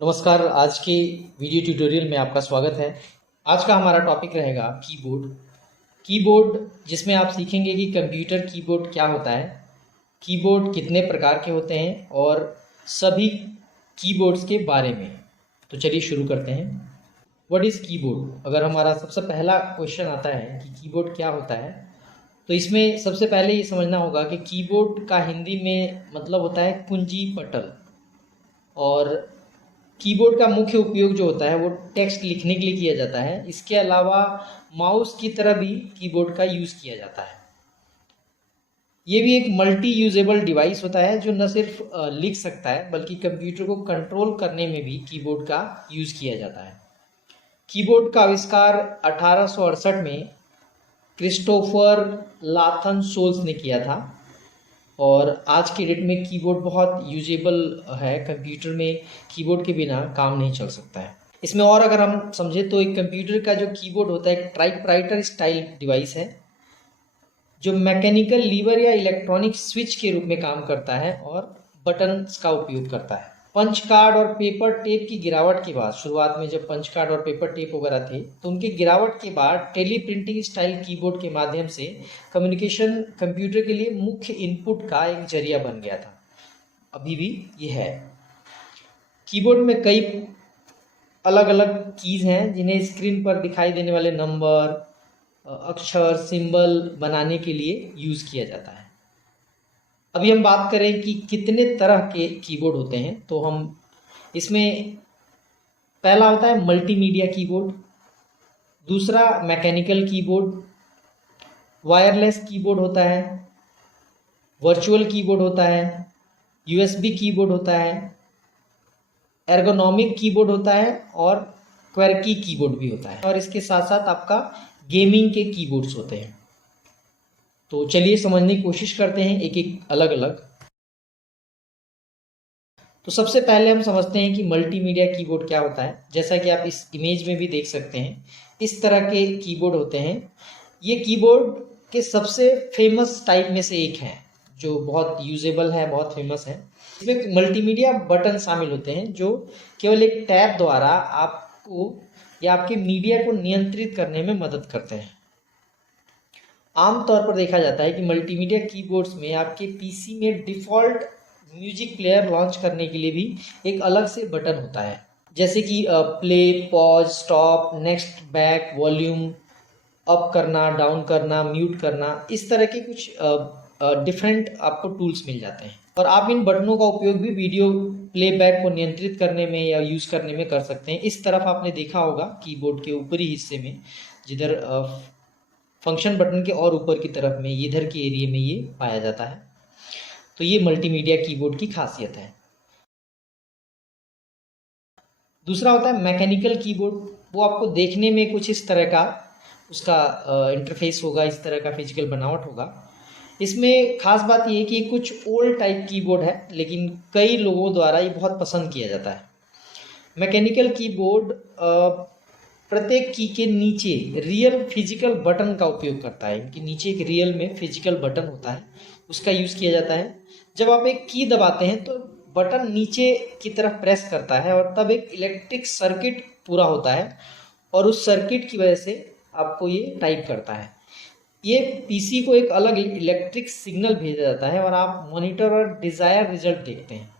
नमस्कार। आज के वीडियो ट्यूटोरियल में आपका स्वागत है। आज का हमारा टॉपिक रहेगा कीबोर्ड। कीबोर्ड जिसमें आप सीखेंगे कि कंप्यूटर कीबोर्ड क्या होता है, कीबोर्ड कितने प्रकार के होते हैं और सभी कीबोर्ड्स के बारे में। तो चलिए शुरू करते हैं। What is keyboard? अगर हमारा सबसे पहला क्वेश्चन आता है कि कीबोर्ड क्या होता है, तो इसमें सबसे पहले ये समझना होगा कि कीबोर्ड का हिंदी में मतलब होता है कुंजी पटल। और कीबोर्ड का मुख्य उपयोग जो होता है वो टेक्स्ट लिखने के लिए किया जाता है। इसके अलावा माउस की तरह भी कीबोर्ड का यूज़ किया जाता है। ये भी एक मल्टी यूजेबल डिवाइस होता है जो न सिर्फ लिख सकता है बल्कि कंप्यूटर को कंट्रोल करने में भी कीबोर्ड का यूज़ किया जाता है। कीबोर्ड का आविष्कार 1868 में क्रिस्टोफर लाथन सोल्स ने किया था और आज की डेट में कीबोर्ड बहुत यूजेबल है। कंप्यूटर में कीबोर्ड के बिना काम नहीं चल सकता है। इसमें और अगर हम समझें तो एक कंप्यूटर का जो कीबोर्ड होता है एक टाइपराइटर स्टाइल डिवाइस है जो मैकेनिकल लीवर या इलेक्ट्रॉनिक स्विच के रूप में काम करता है और बटन्स का उपयोग करता है। पंच कार्ड और पेपर टेप की गिरावट के बाद, शुरुआत में जब पंच कार्ड और पेपर टेप वगैरह थे, तो उनकी गिरावट के बाद टेली प्रिंटिंग स्टाइल कीबोर्ड के माध्यम से कम्युनिकेशन कंप्यूटर के लिए मुख्य इनपुट का एक जरिया बन गया था। अभी भी ये है। कीबोर्ड में कई अलग अलग कीज हैं जिन्हें स्क्रीन पर दिखाई देने वाले नंबर, अक्षर, सिंबल बनाने के लिए यूज़ किया जाता है। अभी हम बात करें कि कितने तरह के कीबोर्ड होते हैं, तो हम इसमें पहला होता है मल्टीमीडिया कीबोर्ड, दूसरा मैकेनिकल कीबोर्ड, वायरलेस कीबोर्ड होता है, वर्चुअल कीबोर्ड होता है, यूएसबी कीबोर्ड होता है, एर्गोनॉमिक कीबोर्ड होता है और क्वेर्की कीबोर्ड भी होता है। और इसके साथ साथ आपका गेमिंग के कीबोर्ड्स होते हैं। तो चलिए समझने की कोशिश करते हैं एक एक अलग अलग। तो सबसे पहले हम समझते हैं कि मल्टीमीडिया कीबोर्ड क्या होता है। जैसा कि आप इस इमेज में भी देख सकते हैं, इस तरह के कीबोर्ड होते हैं। ये कीबोर्ड के सबसे फेमस टाइप में से एक है जो बहुत यूजेबल है, बहुत फेमस है। इसमें मल्टीमीडिया बटन शामिल होते हैं जो केवल एक टैब द्वारा आपको या आपके मीडिया को नियंत्रित करने में मदद करते हैं। आमतौर पर देखा जाता है कि मल्टीमीडिया कीबोर्ड्स में आपके पीसी में डिफ़ॉल्ट म्यूजिक प्लेयर लॉन्च करने के लिए भी एक अलग से बटन होता है, जैसे कि play, pause, stop, next, back, volume up करना, डाउन करना, म्यूट करना। इस तरह के कुछ डिफरेंट आपको टूल्स मिल जाते हैं और आप इन बटनों का उपयोग भी वीडियो प्लेबैक को नियंत्रित करने में या यूज़ करने में कर सकते हैं। इस तरफ आपने देखा होगा कीबोर्ड के ऊपरी हिस्से में, जिधर फंक्शन बटन के और ऊपर की तरफ में, इधर के एरिया में ये पाया जाता है। तो ये मल्टीमीडिया कीबोर्ड की खासियत है। दूसरा होता है मैकेनिकल कीबोर्ड। वो आपको देखने में कुछ इस तरह का उसका इंटरफेस होगा, इस तरह का फिजिकल बनावट होगा। इसमें खास बात ये है कि कुछ ओल्ड टाइप कीबोर्ड है, लेकिन कई लोगों द्वारा ये बहुत पसंद किया जाता है। मैकेनिकल कीबोर्ड प्रत्येक की के नीचे रियल फिजिकल बटन का उपयोग करता है। इनके नीचे एक रियल में फिजिकल बटन होता है, उसका यूज़ किया जाता है। जब आप एक की दबाते हैं तो बटन नीचे की तरफ प्रेस करता है और तब एक इलेक्ट्रिक सर्किट पूरा होता है और उस सर्किट की वजह से आपको ये टाइप करता है। ये पीसी को एक अलग इलेक्ट्रिक सिग्नल भेजा जाता है और आप मॉनिटर और डिज़ायर रिजल्ट देखते हैं।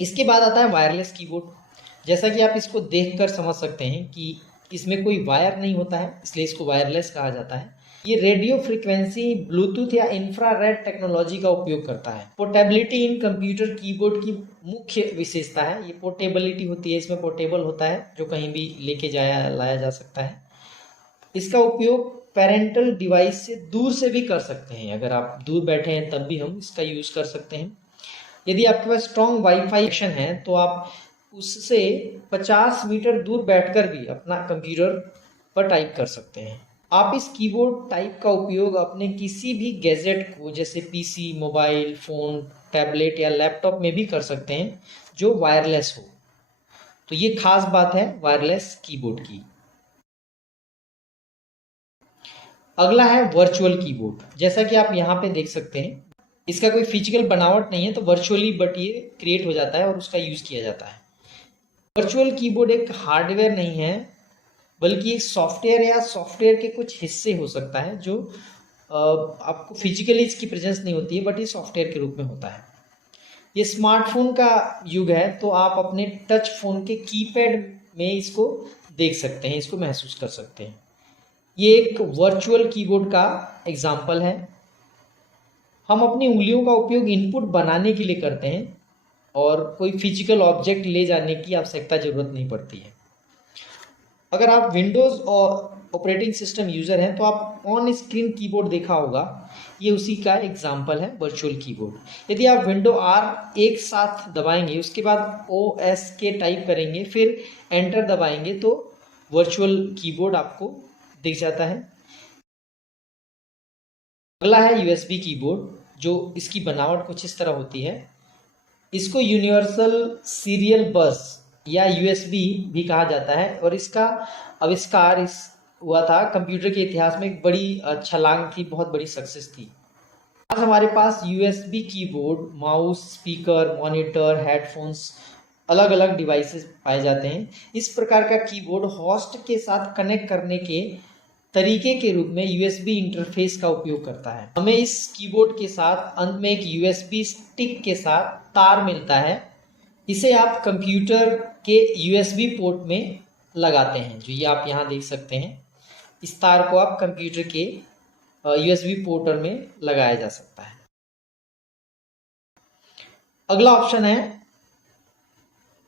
इसके बाद आता है वायरलेस कीबोर्ड। जैसा कि आप इसको देखकर समझ सकते हैं कि इसमें कोई वायर नहीं होता है, इसलिए इसको वायरलेस कहा जाता है। ये रेडियो फ्रीक्वेंसी, ब्लूटूथ या इंफ्रारेड टेक्नोलॉजी का उपयोग करता है। पोर्टेबिलिटी इन कंप्यूटर कीबोर्ड की मुख्य विशेषता है। ये पोर्टेबिलिटी होती है, इसमें पोर्टेबल होता है जो कहीं भी लेके जाया लाया जा सकता है। इसका उपयोग पेरेंटल डिवाइस से दूर से भी कर सकते हैं। अगर आप दूर बैठे हैं तब भी हम इसका यूज़ कर सकते हैं। यदि आपके पास स्ट्रॉन्ग वाईफाई कनेक्शन है तो आप उससे 50 मीटर दूर बैठकर भी अपना कंप्यूटर पर टाइप कर सकते हैं। आप इस कीबोर्ड टाइप का उपयोग अपने किसी भी गैजेट को, जैसे पीसी, मोबाइल फ़ोन, टैबलेट या लैपटॉप में भी कर सकते हैं जो वायरलेस हो। तो ये खास बात है वायरलेस कीबोर्ड की। अगला है वर्चुअल कीबोर्ड। जैसा कि आप यहाँ पे देख सकते हैं, इसका कोई फिजिकल बनावट नहीं है, तो वर्चुअली बट ये क्रिएट हो जाता है और उसका यूज़ किया जाता है। वर्चुअल कीबोर्ड एक हार्डवेयर नहीं है, बल्कि एक सॉफ्टवेयर या सॉफ्टवेयर के कुछ हिस्से हो सकता है जो आपको फिजिकली इसकी प्रेजेंस नहीं होती है, बट ये सॉफ्टवेयर के रूप में होता है। ये स्मार्टफोन का युग है, तो आप अपने टच फोन के कीपैड में इसको देख सकते हैं, इसको महसूस कर सकते हैं। ये एक वर्चुअल कीबोर्ड का एग्जाम्पल है। हम अपनी उंगलियों का उपयोग इनपुट बनाने के लिए करते हैं और कोई फिजिकल ऑब्जेक्ट ले जाने की आवश्यकता जरूरत नहीं पड़ती है। अगर आप विंडोज़ और ऑपरेटिंग सिस्टम यूज़र हैं तो आप ऑन स्क्रीन कीबोर्ड देखा होगा, ये उसी का एग्जाम्पल है वर्चुअल कीबोर्ड। यदि आप विंडो आर एक साथ दबाएंगे, उसके बाद OSK टाइप करेंगे, फिर एंटर दबाएंगे तो वर्चुअल कीबोर्ड आपको दिख जाता है। अगला है USB कीबोर्ड, जो इसकी बनावट कुछ इस तरह होती है। इसको यूनिवर्सल सीरियल बस या USB भी कहा जाता है और इसका आविष्कार हुआ था कंप्यूटर के इतिहास में एक बड़ी छलांग थी, बहुत बड़ी सक्सेस थी। आज हमारे पास USB keyboard, mouse, speaker, monitor, headphones, अलग अलग डिवाइसेस पाए जाते हैं। इस प्रकार का कीबोर्ड होस्ट के साथ कनेक्ट करने के तरीके के रूप में USB इंटरफेस का उपयोग करता है। हमें इस कीबोर्ड के साथ अंत में एक USB स्टिक के साथ तार मिलता है। इसे आप कंप्यूटर के USB पोर्ट में लगाते हैं, जो ये आप यहाँ देख सकते हैं। इस तार को आप कंप्यूटर के USB पोर्ट में लगाया जा सकता है। अगला ऑप्शन है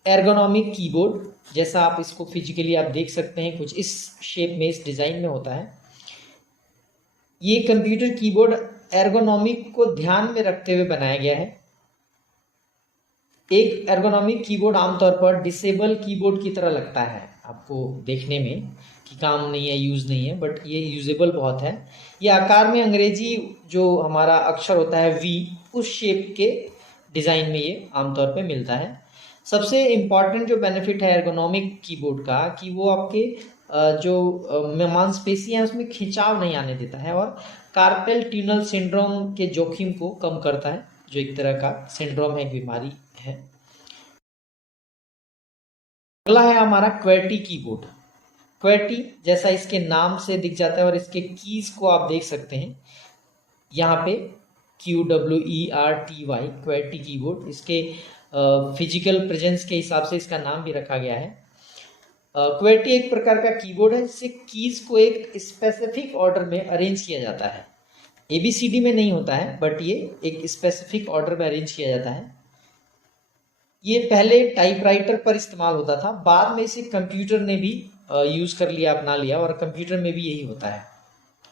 एर्गोनॉमिक कीबोर्ड। जैसा आप इसको फिजिकली आप देख सकते हैं, कुछ इस शेप में, इस डिज़ाइन में होता है। ये कंप्यूटर कीबोर्ड एर्गोनॉमिक को ध्यान में रखते हुए बनाया गया है। एक एर्गोनॉमिक कीबोर्ड आमतौर पर डिसेबल कीबोर्ड की तरह लगता है आपको देखने में, कि काम नहीं है, यूज़ नहीं है, बट ये यूजेबल बहुत है। ये आकार में अंग्रेजी जो हमारा अक्षर होता है V, उस शेप के डिज़ाइन में ये आमतौर पे मिलता है। सबसे इम्पॉर्टेंट जो बेनिफिट है एर्गोनॉमिक कीबोर्ड का, कि वो आपके जो मांसपेशियां हैं उसमें खिंचाव नहीं आने देता है और कार्पेल ट्यूनल सिंड्रोम के जोखिम को कम करता है, जो एक तरह का सिंड्रोम है, एक बीमारी है। अगला है हमारा QWERTY कीबोर्ड। QWERTY जैसा इसके नाम से दिख जाता है और इसके कीज को आप देख सकते हैं यहाँ पे, QWERTY, QWERTY कीबोर्ड। इसके फिजिकल प्रेजेंस के हिसाब से इसका नाम भी रखा गया है। QWERTY एक प्रकार का कीबोर्ड है जिससे कीज को एक स्पेसिफिक ऑर्डर में अरेंज किया जाता है। ABCD में नहीं होता है, बट ये एक स्पेसिफिक ऑर्डर में अरेंज किया जाता है। ये पहले टाइपराइटर पर इस्तेमाल होता था, बाद में इसे कंप्यूटर ने भी यूज़ कर लिया, अपना लिया, और कंप्यूटर में भी यही होता है।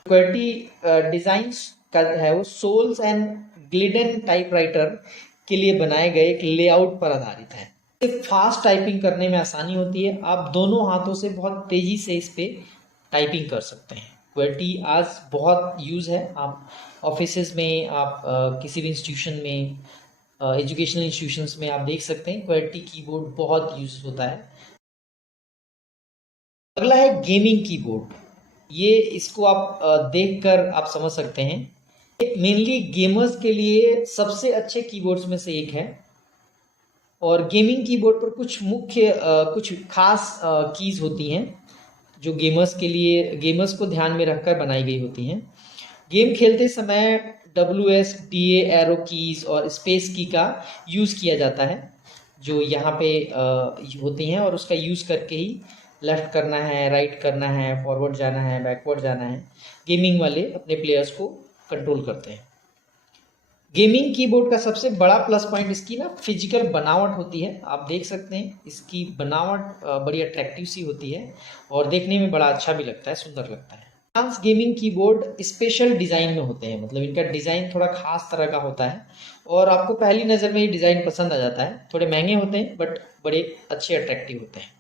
QWERTY डिज़ाइन का है वो सोल्स एंड ग्लिडन टाइपराइटर के लिए बनाए गए एक लेआउट पर आधारित है। फास्ट टाइपिंग करने में आसानी होती है, आप दोनों हाथों से बहुत तेज़ी से इस पर टाइपिंग कर सकते हैं। QWERTY आज बहुत यूज़ है, आप ऑफिसेज में, आप किसी भी इंस्टीट्यूशन में, एजुकेशनल इंस्टीट्यूशंस में आप देख सकते हैं QWERTY कीबोर्ड बहुत यूज होता है। अगला है गेमिंग कीबोर्ड। ये इसको आप देखकर आप समझ सकते हैं, मेनली गेमर्स के लिए सबसे अच्छे कीबोर्ड्स में से एक है। और गेमिंग कीबोर्ड पर कुछ मुख्य कुछ खास कीज होती हैं जो गेमर्स के लिए, गेमर्स को ध्यान में रखकर बनाई गई होती हैं। गेम खेलते समय WSDA एरो कीज और स्पेस की का यूज़ किया जाता है, जो यहाँ पे होती हैं, और उसका यूज़ करके ही लेफ्ट करना है, राइट करना है, फॉरवर्ड जाना है, बैकवर्ड जाना है, गेमिंग वाले अपने प्लेयर्स को कंट्रोल करते हैं। गेमिंग कीबोर्ड का सबसे बड़ा प्लस पॉइंट इसकी ना फिजिकल बनावट होती है। आप देख सकते हैं इसकी बनावट बड़ी अट्रैक्टिव सी होती है और देखने में बड़ा अच्छा भी लगता है, सुंदर लगता है। Advance gaming keyboard special design में होते हैं, मतलब इनका डिज़ाइन थोड़ा खास तरह का होता है और आपको पहली नज़र में ये डिज़ाइन पसंद आ जाता है। थोड़े महंगे होते हैं बट बड़े अच्छे अट्रैक्टिव होते हैं।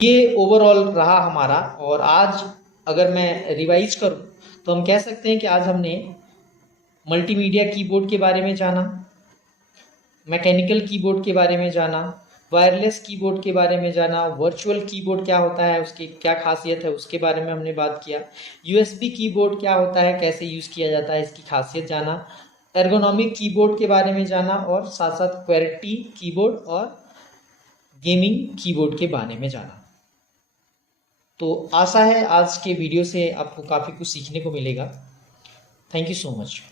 ये ओवरऑल रहा हमारा, और आज अगर मैं रिवाइज करूँ तो हम कह सकते हैं कि आज हमने मल्टीमीडिया कीबोर्ड के बारे में जाना, मैकेनिकल कीबोर्ड के बारे में जाना, वायरलेस कीबोर्ड के बारे में जाना, वर्चुअल कीबोर्ड क्या होता है, उसकी क्या खासियत है उसके बारे में हमने बात किया, USB कीबोर्ड क्या होता है, कैसे यूज़ किया जाता है, इसकी खासियत जाना, एर्गोनॉमिक कीबोर्ड के बारे में जाना और साथ साथ क्वेर्टी कीबोर्ड और गेमिंग कीबोर्ड के बारे में जाना। तो आशा है आज के वीडियो से आपको काफ़ी कुछ सीखने को मिलेगा। Thank you so much.